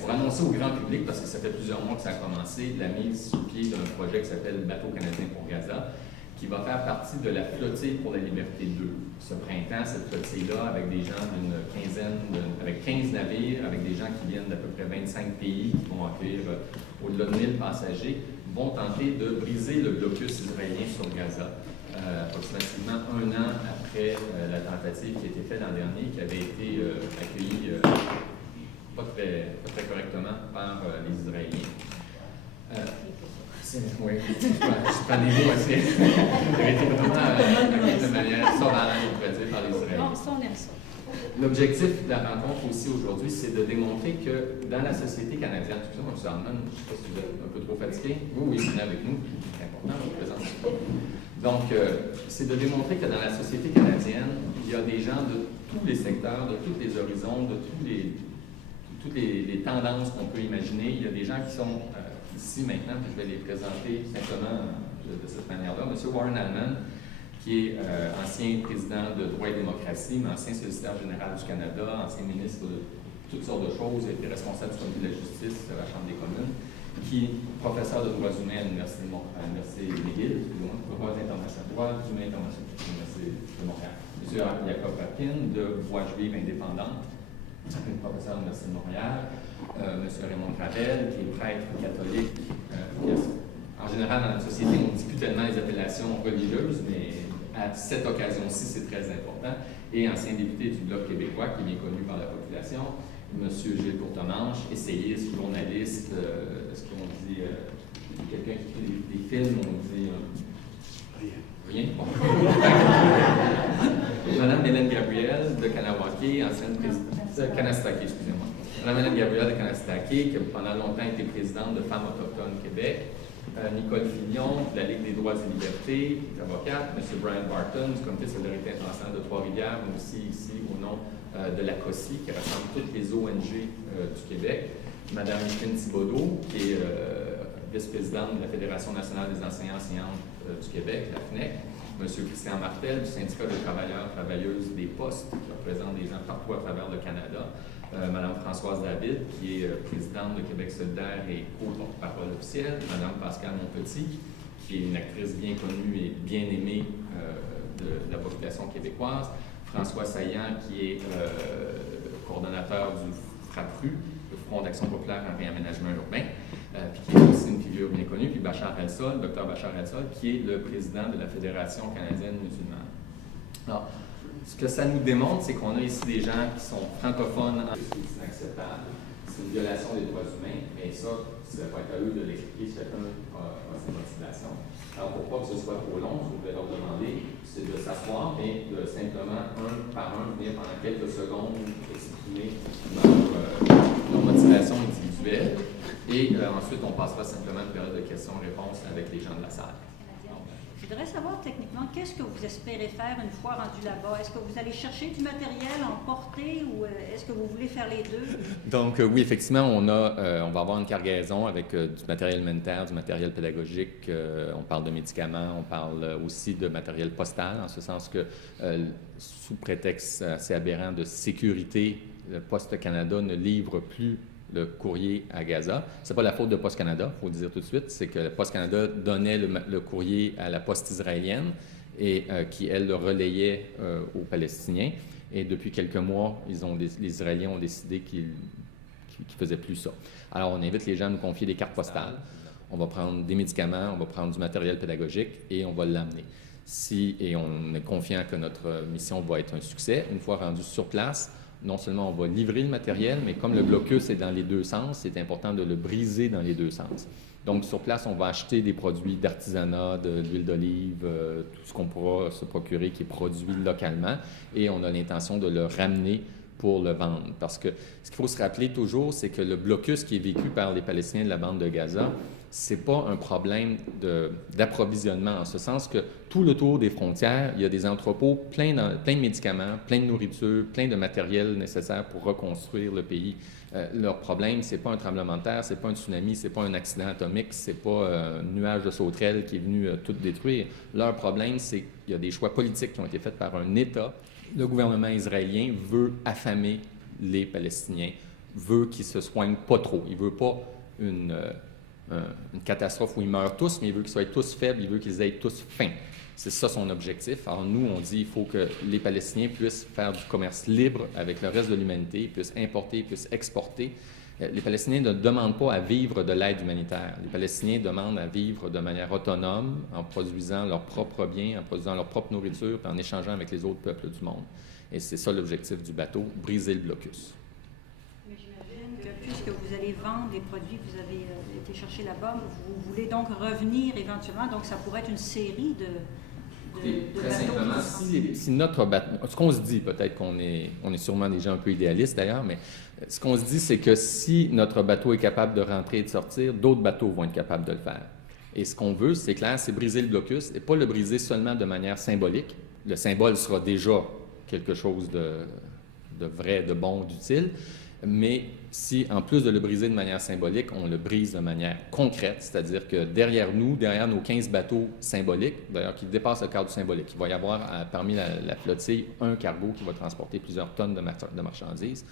Pour annoncer au grand public, parce que ça fait plusieurs mois que ça a commencé, la mise sur pied d'un projet qui s'appelle Bateau canadien pour Gaza, qui va faire partie de la flottille pour la liberté 2. Ce printemps, cette flottille-là, avec des gens d'une quinzaine, avec 15 navires, avec des gens qui viennent d'à peu près 25 pays, qui vont accueillir au-delà de 1000 passagers, vont tenter de briser le blocus israélien sur Gaza. Approximativement un an après la tentative qui a été faite l'an dernier, qui avait été accueillie pas très correctement par les Israéliens. Oui, je prends des mots assez. Ça avait été vraiment accueilli de manière sauvage, on pourrait dire, par les Israéliens. Non, ça, on aime ça. L'objectif de la rencontre aussi aujourd'hui, c'est de démontrer que dans la société canadienne, excusez-moi, M. Harmon, je ne sais pas si vous êtes un peu trop fatigué. Oui, venez avec nous, c'est important, on vous présente. Donc, c'est de démontrer que dans la société canadienne, il y a des gens de tous les secteurs, de tous les horizons, de toutes les tendances qu'on peut imaginer. Il y a des gens qui sont ici maintenant, puis je vais les présenter simplement de cette manière-là. M. Warren Allman, qui est ancien président de Droit et démocratie, mais ancien solliciteur général du Canada, ancien ministre de toutes sortes de choses, a été responsable du comité de la justice de la Chambre des communes, qui est professeur de droits humains à l'Université McGill, droits humains internationaux de l'Université de Montréal. M. Jacob Rapin, de Voix juive indépendante, professeur de l'Université de Montréal, M. Raymond Gravel, qui est prêtre catholique. En général, dans notre société, on ne dit plus tellement les appellations religieuses, mais à cette occasion-ci, c'est très important. Et ancien député du Bloc québécois, qui est bien connu par la population, M. Gilles Courtemanche, essayiste, journaliste, est-ce qu'on dit quelqu'un qui écrit des films, on dit rien. Bon. Madame Hélène Gabriel de Kanawake, ancienne présidente de Kanastake, excusez-moi. Madame Hélène Gabriel de Kanastake, qui a pendant longtemps été présidente de Femmes autochtones Québec. Nicole Fillon, de la Ligue des droits et libertés, avocate. M. Brian Barton, du Comité de solidarité internationale de Trois-Rivières, mais aussi ici au nom de la COSI, qui rassemble toutes les ONG du Québec. Mme Micheline Thibodeau, qui est vice-présidente de la Fédération nationale des enseignants et enseignantes du Québec, la FNEC. M. Christian Martel, du syndicat des travailleurs et travailleuses des postes, qui représente des gens partout à travers le Canada. Mme Françoise David, qui est présidente de Québec solidaire et co-porte-parole officielle. Mme Pascale Monpetit, qui est une actrice bien connue et bien aimée de la population québécoise. François Saillant, qui est coordonnateur du FRAPRU, le Front d'action populaire en réaménagement urbain, puis qui est aussi une figure bien connue. Puis Bachar El-Sol, Dr Bachar El-Sol, qui est le président de la Fédération canadienne musulmane. Alors, ce que ça nous démontre, c'est qu'on a ici des gens qui sont francophones. C'est inacceptable. C'est une violation des droits humains. Mais ça va être à eux de l'expliquer. Chacun a ses motivations. Alors, pour pas que ce soit trop long, je voulais leur demander, c'est de s'asseoir et de simplement, un par un, venir pendant quelques secondes exprimer leur motivation individuelle. Et ensuite, on passera simplement une période de questions-réponses avec les gens de la salle. Je voudrais savoir techniquement, qu'est-ce que vous espérez faire une fois rendu là-bas? Est-ce que vous allez chercher du matériel, emporter, ou est-ce que vous voulez faire les deux? Donc oui, effectivement, on va avoir une cargaison avec du matériel humanitaire, du matériel pédagogique, on parle de médicaments, on parle aussi de matériel postal, en ce sens que sous prétexte assez aberrant de sécurité, le Poste Canada ne livre plus le courrier à Gaza. Ce n'est pas la faute de Poste Canada, il faut le dire tout de suite, c'est que Poste Canada donnait le courrier à la poste israélienne et qui, elle, le relayait aux Palestiniens. Et depuis quelques mois, les Israéliens ont décidé qu'ils ne faisaient plus ça. Alors, on invite les gens à nous confier des cartes postales. On va prendre des médicaments, on va prendre du matériel pédagogique et on va l'amener. et on est confiant que notre mission va être un succès. Une fois rendu sur place, non seulement on va livrer le matériel, mais comme le blocus est dans les deux sens, c'est important de le briser dans les deux sens. Donc, sur place, on va acheter des produits d'artisanat, de l'huile d'olive, tout ce qu'on pourra se procurer qui est produit localement, et on a l'intention de le ramener pour le vendre. Parce que ce qu'il faut se rappeler toujours, c'est que le blocus qui est vécu par les Palestiniens de la bande de Gaza, c'est pas un problème d'approvisionnement, en ce sens que tout le tour des frontières, il y a des entrepôts plein de médicaments, plein de nourriture, plein de matériel nécessaire pour reconstruire le pays. Leur problème, c'est pas un tremblement de terre, c'est pas un tsunami, c'est pas un accident atomique, c'est pas un nuage de sauterelles qui est venu tout détruire. Leur problème, c'est qu'il y a des choix politiques qui ont été faits par un État. Le gouvernement israélien veut affamer les Palestiniens, veut qu'ils se soignent pas trop. Il veut pas une catastrophe où ils meurent tous, mais il veut qu'ils soient tous faibles, il veut qu'ils aient tous faim. C'est ça son objectif. Alors nous, on dit qu'il faut que les Palestiniens puissent faire du commerce libre avec le reste de l'humanité, puissent importer, puissent exporter. Les Palestiniens ne demandent pas à vivre de l'aide humanitaire. Les Palestiniens demandent à vivre de manière autonome, en produisant leurs propres biens, en produisant leur propre nourriture, puis en échangeant avec les autres peuples du monde. Et c'est ça l'objectif du bateau, briser le blocus. Mais j'imagine que puisque vous allez vendre les produits que vous avez été chercher là-bas, vous voulez donc revenir éventuellement, donc ça pourrait être une série de très simplement, si notre bateau, ce qu'on se dit, peut-être qu'on est sûrement des gens un peu idéalistes d'ailleurs, mais ce qu'on se dit, c'est que si notre bateau est capable de rentrer et de sortir, d'autres bateaux vont être capables de le faire. Et ce qu'on veut, c'est clair, c'est briser le blocus et pas le briser seulement de manière symbolique. Le symbole sera déjà quelque chose de vrai, de bon, d'utile, mais si, en plus de le briser de manière symbolique, on le brise de manière concrète, c'est-à-dire que derrière nos 15 bateaux symboliques, d'ailleurs qui dépassent le cadre symbolique, il va y avoir parmi la flottille un cargo qui va transporter plusieurs tonnes de marchandises.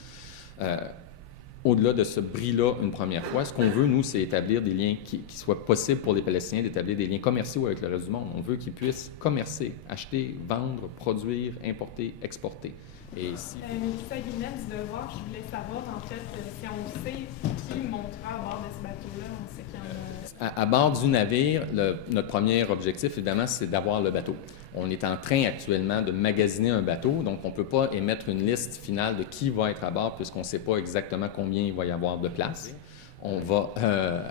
Au-delà de ce bris-là une première fois, ce qu'on veut, nous, c'est établir des liens qui soient possibles pour les Palestiniens, d'établir des liens commerciaux avec le reste du monde. On veut qu'ils puissent commercer, acheter, vendre, produire, importer, exporter. Et si... Mélissa Guillet du Devoir, je voulais savoir, en fait, si on sait qui montera à bord de ce bateau-là, on sait qu'il y en a... À bord du navire, notre premier objectif, évidemment, c'est d'avoir le bateau. On est en train actuellement de magasiner un bateau, donc on ne peut pas émettre une liste finale de qui va être à bord puisqu'on ne sait pas exactement combien il va y avoir de place. On va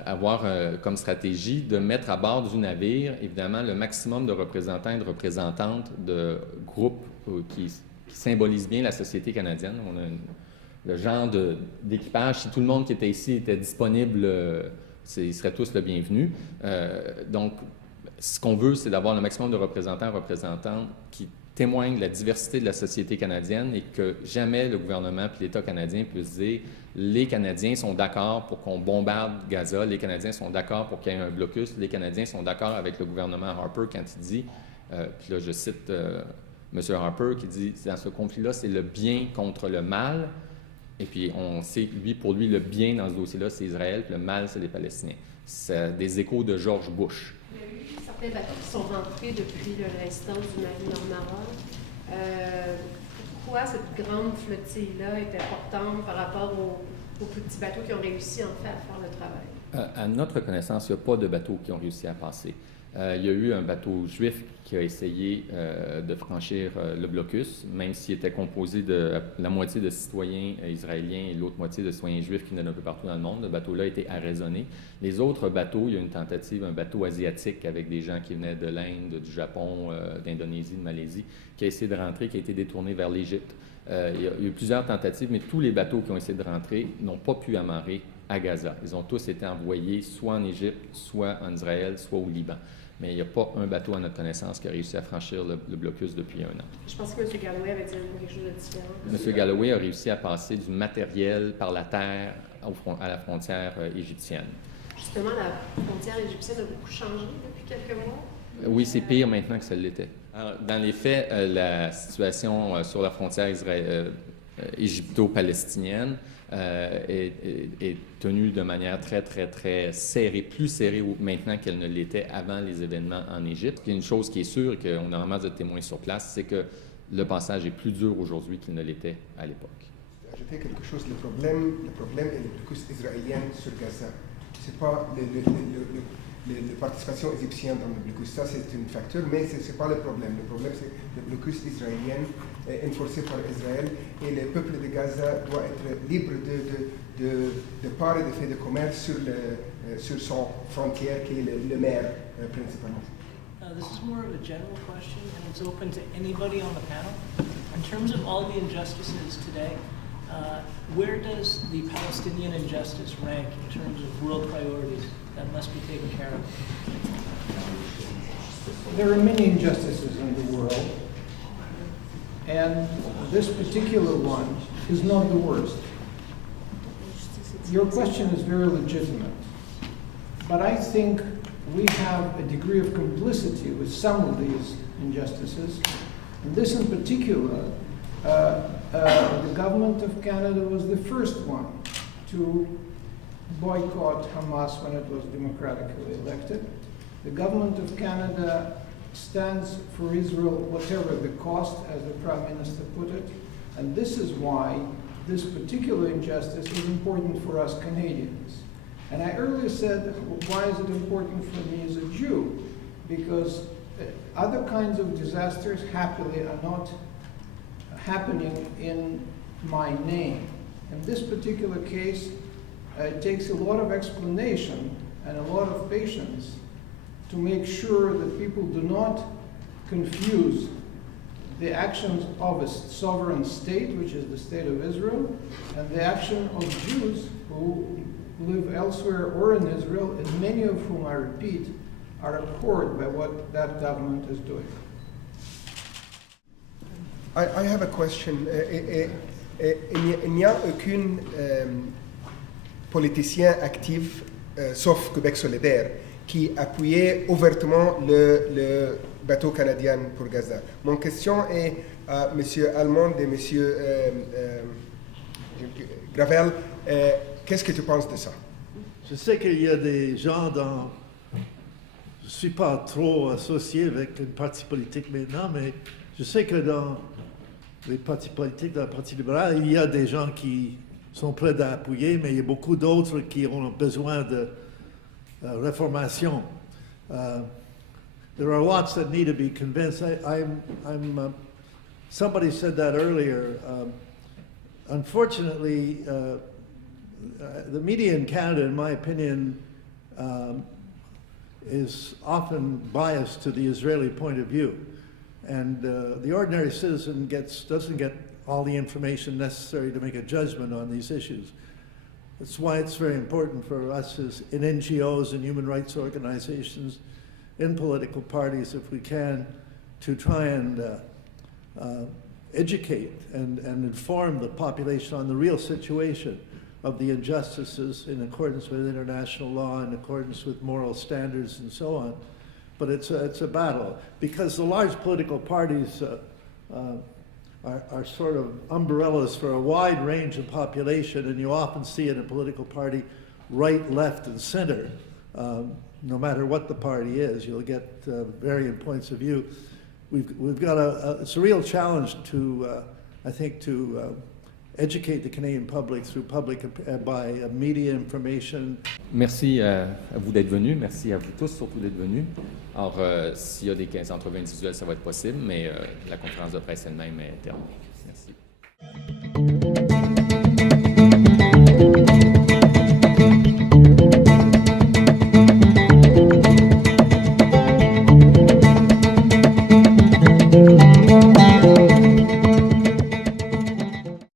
avoir comme stratégie de mettre à bord du navire, évidemment, le maximum de représentants et de représentantes de groupes qui symbolisent bien la société canadienne. On a le genre d'équipage, si tout le monde qui était ici était disponible, ils seraient tous le bienvenu. Donc, ce qu'on veut, c'est d'avoir le maximum de représentants et représentantes qui témoignent de la diversité de la société canadienne et que jamais le gouvernement et l'État canadien puisse dire les Canadiens sont d'accord pour qu'on bombarde Gaza, les Canadiens sont d'accord pour qu'il y ait un blocus, les Canadiens sont d'accord avec le gouvernement Harper quand il dit, puis là je cite M. Harper qui dit dans ce conflit-là, c'est le bien contre le mal, et puis on sait, pour lui, le bien dans ce dossier-là, c'est Israël, puis le mal, c'est les Palestiniens. C'est des échos de George Bush. Il y a eu certains bateaux qui sont rentrés depuis l'incident du navire Marmara. Pourquoi cette grande flottille-là est importante par rapport aux petits bateaux qui ont réussi en fait à faire le travail? À notre connaissance, il n'y a pas de bateaux qui ont réussi à passer. Il y a eu un bateau juif qui a essayé de franchir le blocus, même s'il était composé de la moitié de citoyens israéliens et l'autre moitié de citoyens juifs qui venaient d'un peu partout dans le monde. Le bateau-là a été arraisonné. Les autres bateaux, il y a eu une tentative, un bateau asiatique avec des gens qui venaient de l'Inde, du Japon, d'Indonésie, de Malaisie, qui a essayé de rentrer, qui a été détourné vers l'Égypte. Il y a eu plusieurs tentatives, mais tous les bateaux qui ont essayé de rentrer n'ont pas pu amarrer à Gaza. Ils ont tous été envoyés soit en Égypte, soit en Israël, soit au Liban. Mais il n'y a pas un bateau à notre connaissance qui a réussi à franchir le blocus depuis 1 an. Je pense que M. Galloway avait dit quelque chose de différent. M. Galloway a réussi à passer du matériel par la terre à la frontière égyptienne. Justement, la frontière égyptienne a beaucoup changé depuis quelques mois. Oui, c'est pire maintenant que ça l'était. Alors, dans les faits, la situation sur la frontière égypto-palestinienne est tenue de manière très, très, très serrée, plus serrée maintenant qu'elle ne l'était avant les événements en Égypte. Il y a une chose qui est sûre, et qu'on a vraiment de témoins sur place, c'est que le passage est plus dur aujourd'hui qu'il ne l'était à l'époque. Ajouter quelque chose, le problème est le blocus israélien sur Gaza. C'est pas la participation égyptienne dans le blocus. Ça, c'est un facteur, mais ce n'est pas le problème. Le problème, c'est le blocus israélien enforcé par Israël, et le peuple de Gaza doit être libre de part et de fait de commerce sur son frontière, qui est le mer principalement. This is more of a general question, and it's open to anybody on the panel. In terms of all the injustices today, where does the Palestinian injustice rank in terms of world priorities that must be taken care of? There are many injustices in the world, and this particular one is not the worst. Your question is very legitimate, but I think we have a degree of complicity with some of these injustices. And this in particular, the government of Canada was the first one to boycott Hamas when it was democratically elected. The government of Canada stands for Israel, whatever the cost, as the Prime Minister put it. And this is why this particular injustice is important for us Canadians. And I earlier said, why is it important for me as a Jew? Because other kinds of disasters, happily, are not happening in my name. In this particular case, it takes a lot of explanation and a lot of patience to make sure that people do not confuse the actions of a sovereign state, which is the state of Israel, and the action of Jews who live elsewhere or in Israel, and many of whom, I repeat, are abhorred by what that government is doing. I have a question. Il n'y a aucun politicien actif, sauf Québec solidaire, qui appuyait ouvertement le bateau canadien pour Gaza. Mon question est à M. Almond et M. Gravel. Qu'est-ce que tu penses de ça? Je sais qu'il y a des gens dans... Je ne suis pas trop associé avec une parti politique maintenant, mais je sais que dans les partis politiques, dans le Parti libéral, il y a des gens qui sont prêts à appuyer, mais il y a beaucoup d'autres qui ont besoin de réformation. There are lots that need to be convinced. Somebody said that earlier. Unfortunately, the media in Canada, in my opinion, is often biased to the Israeli point of view. And the ordinary citizen doesn't get all the information necessary to make a judgment on these issues. That's why it's very important for us in NGOs and human rights organizations, in political parties, if we can, to try and educate and inform the population on the real situation of the injustices in accordance with international law, in accordance with moral standards and so on. But it's a battle, because the large political parties are sort of umbrellas for a wide range of population, and you often see in a political party right, left, and center. No matter what the party is, you'll get varying points of view. We've got it's a real challenge to, I think, to educate the Canadian public through by media information. Merci à vous d'être venus. Merci à vous tous surtout d'être venus. Alors, s'il y a des entrevues individuelles, ça va être possible, mais la conférence de presse elle-même est terminée.